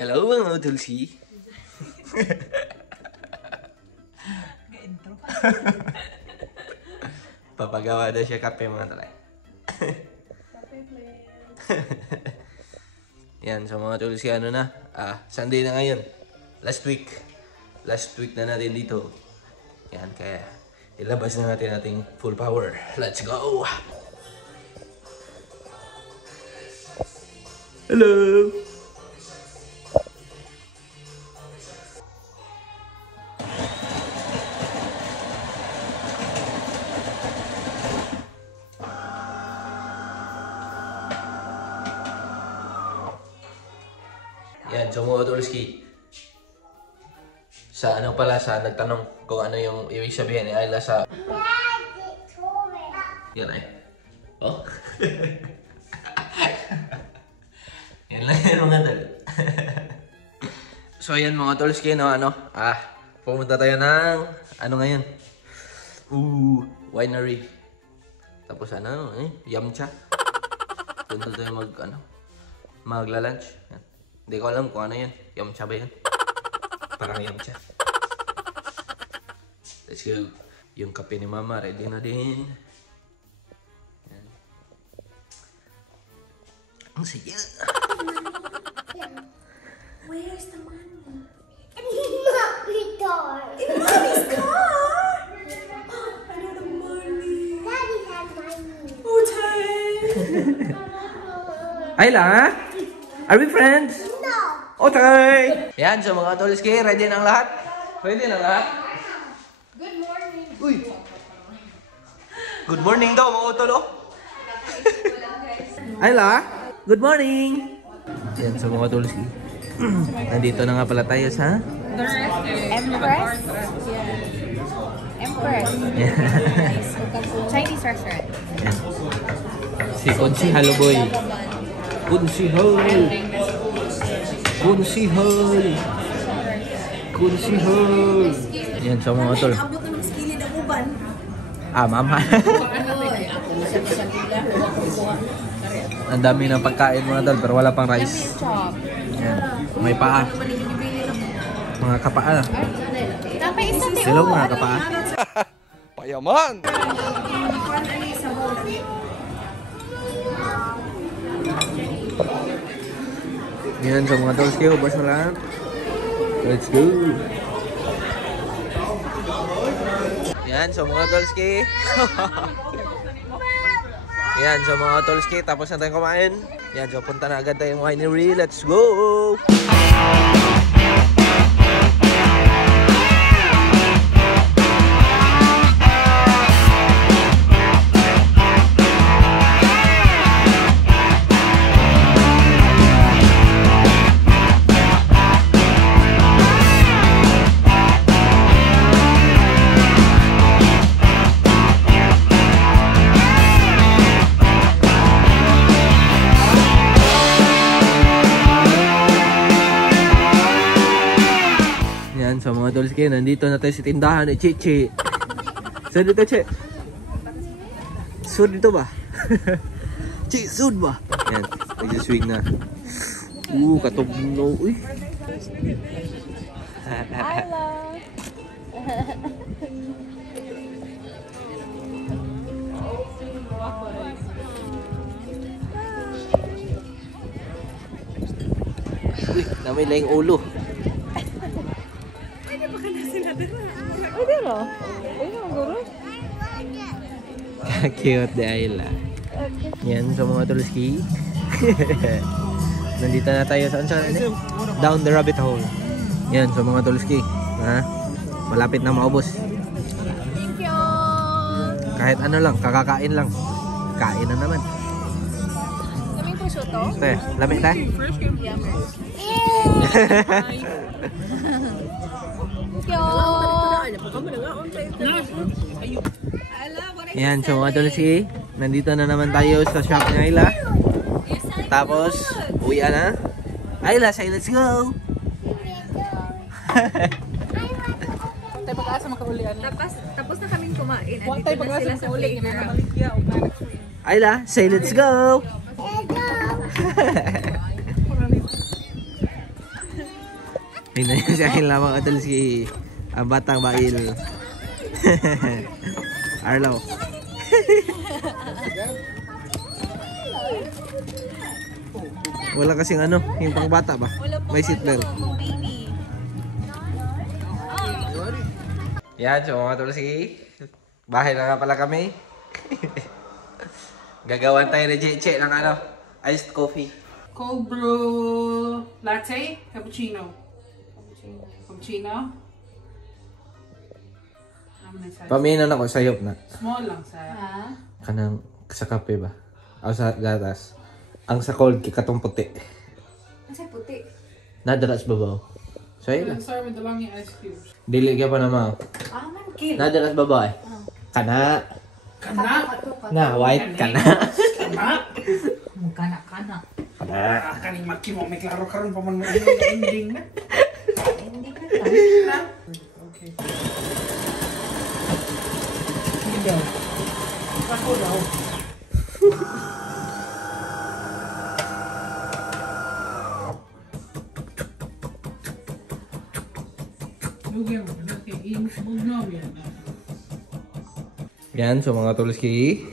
Hello mga Tulsi. Papagawa daw siya kape mga talay. Yan, so mga Tulsi, ano na? Sunday na ngayon. Last week na natin dito. Yan, kaya ilabas na natin ating full power. Let's go! Hello! Yan, so mga Tulski. Sa nagtanong kung ano yung ibig sabihin ni Ayla sa... Yan ay. Oh? Yan lang yan mga tol. So yan mga Tulski, no, pumunta tayo ng, ngayon? Winery. Tapos Yamcha. Punta tayo magla-lunch. Yan. Hindi ko alam kung ano yan. Yamcha ba yan? Parang Yamcha. Let's go. Yung kape ni Mama, ready na din. Yan. Ang saya. Where's the money? In Mommy's car. In Mommy's car? I don't have money. Daddy has money. Okay. Ayla? Are we friends? No. Okay! Yan, so mga Tulski, ready na ang lahat? Ready na lahat? Good morning. Uy! Good morning daw, mga utol, oh! Ayla, good morning! Yan, so mga Tulski. Nandito na nga pala tayo sa... Empress? Empress. Chinese restaurant. Yan. Si Kunsi Haloboy. Kunsi Hoy! Kunsi Hoy! Kunsi Hoy! Yan, so mga utol. Abot ng skilid ang uban. Mama. Ang dami ng pagkain mga tol, pero wala pang rice. Yan. May paa. Mga kapaa. Tapay isang Hello mga kapaa. Payaman! Yan, so mga Tulski, ubos na lang. Let's go! Yan, so mga Tulski. Yan, so mga Tulski, tapos na tayong kumain. Yan, so punta na agad tayong winery. Let's go! So mga Tulski, nandito na tayo sa tindahan ni Chichi. Saan dito, Chi? Sud dito ba? Chi, sud ba? Yan, nagsiswing na. Katugno. Uy. Hello. Uy, namay lang yung ulo. Pwede ro? Pwede mo guro? Cute de Ayla. Yan, so mga Tulski. Nandito na tayo saan? Down the rabbit hole. Yan, so mga Tulski. Malapit na maubos. Thank you! Kahit ano lang, kakakain lang. Kain na naman. Kaming puso to? Te, lamig ta? Thank you! Yan, so mga Tulsi, nandito na naman tayo sa shop ni Ayla. Tapos, uwi na. Ayla, say let's go! Tayo pag-asa makaulian. Tapos na kaming kumain. Huwag tayo pag-asa makaulian. Ayla, say let's go! Tingnan niyo sa akin lamang Atolski. Ang batang bail. Arlo. Wala kasing ano, yung pang bata ba? May seatbelt. Yan, so mga Atolski. Bahay na nga pala kami. Gagawan tayo ni Jeche ng ano, iced coffee. Cold brew latte, cappuccino. Cappuccino. Paminan ako, sayop na. Small lang sa. Kanang sa kape ba? O sa gatas. Ang sa cold, katong puti. Ang sa puti. Nadalas babaw. Sa'yo lang. Sorry, may dalang yung ice cubes. Dili ka pa naman. Man, kill. Nadalas babaw eh. Kana. Kana? Na, white kana. Kana? Kana. Kana. Kaning maki mo, may klaro karon pa man mo ending na. Hindi ka lang. Okay. Hindi daw. Ako daw. Lugyan mo, natin bugnaw yan. Yan, so mga Tolski.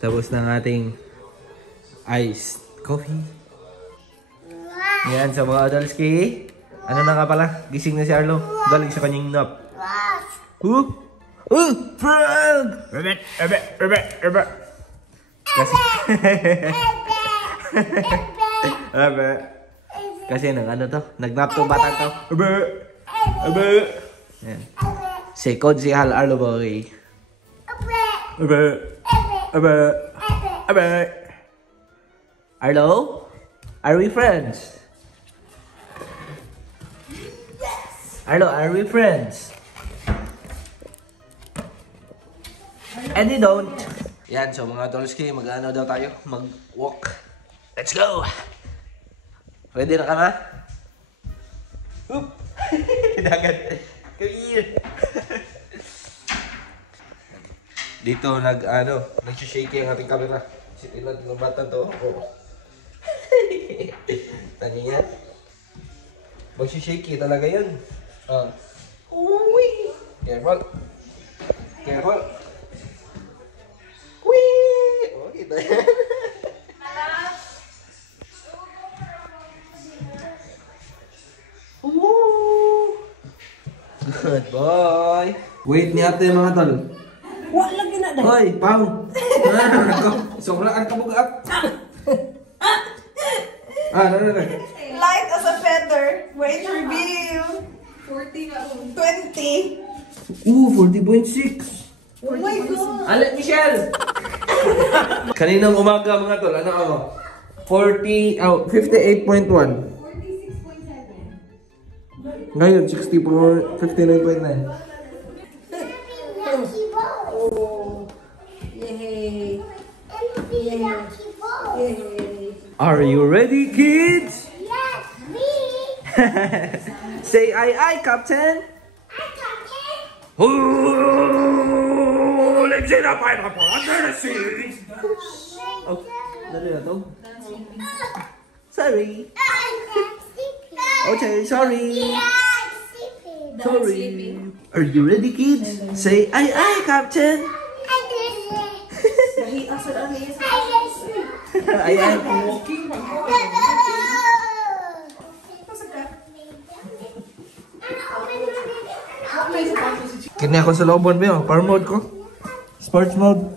Tapos ng ating iced coffee. Yan, so mga Tolski. Ano na nga pala? Gising na si Arlo. Galing sa kanyang nap. Frog! Kasi... Kasi nang ano to? Nagnap to bata to. Yan. Second si Hal Arlo boy. Arlo? Are we friends? Yes! Arlo, are we friends? And you don't. Yan, so mga Tolski, mag-ano daw tayo? Mag-walk. Let's go! Ready na ka na? Oop! Dagat. Come here! Dito nag-shake ang ating camera. Sitilan ng bata to. Oh. Tanya yan. Mag-shake talaga yan. Uy! Careful. Careful. Wee! Oh, kita yan. Good boy. Wait ni ate mga tol. Wala lagi na dahil. Hoy, pao. Sobrang ka bugat. Light as a feather. Wait, reveal. 40 na. 20. 40.6. Oh my God. Alet Michelle. Kaninang umaga mga tol, ano ako? 58.1. 46.7. Ngayon 59.9. Oh. Yay. Yay. Are you ready, kids? Yes, me. Say aye, Captain. I come in. Who lives in a pineapple under the sea? Oh, dali na to. Sorry. Okay, sorry. Sorry. Are you ready, kids? Say aye, Captain. Dahil asal ang iya sa Aye, aye. Walking, Kini ako sa lobon ba yun? Power mode ko. Sports mode.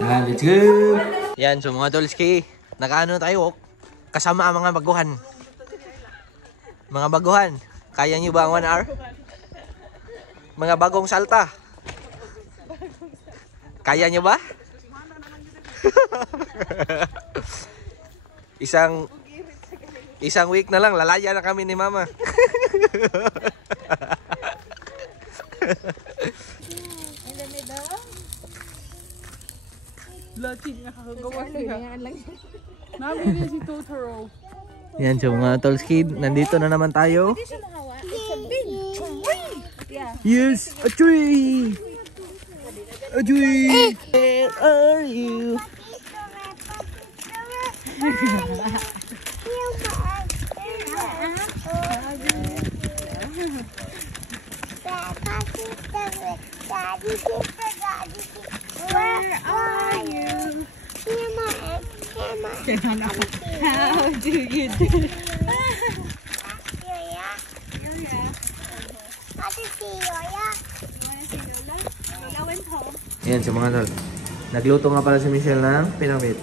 Yan, let's go! Yan, so mga Tolski, nakaano tayo, kasama ang mga baguhan. Mga baguhan, kaya nyo ba ang 1 hour? Mga bagong salta. Kaya nyo ba? Isang week na lang, lalaya na kami ni Mama. Lating nakakagawa siya. Nabili si Totoro. Yan, so mga Tolski, nandito na naman tayo. Yes, a tree! Aduh. Where are you? Where are you? How do you do? Ayan sa mga tol. Nagluto nga pala si Michelle ng pinamit.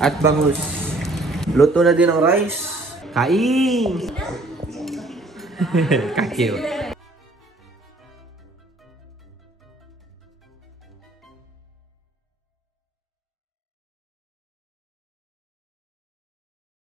At bangus. Luto na din ang rice. Kain! Kakil.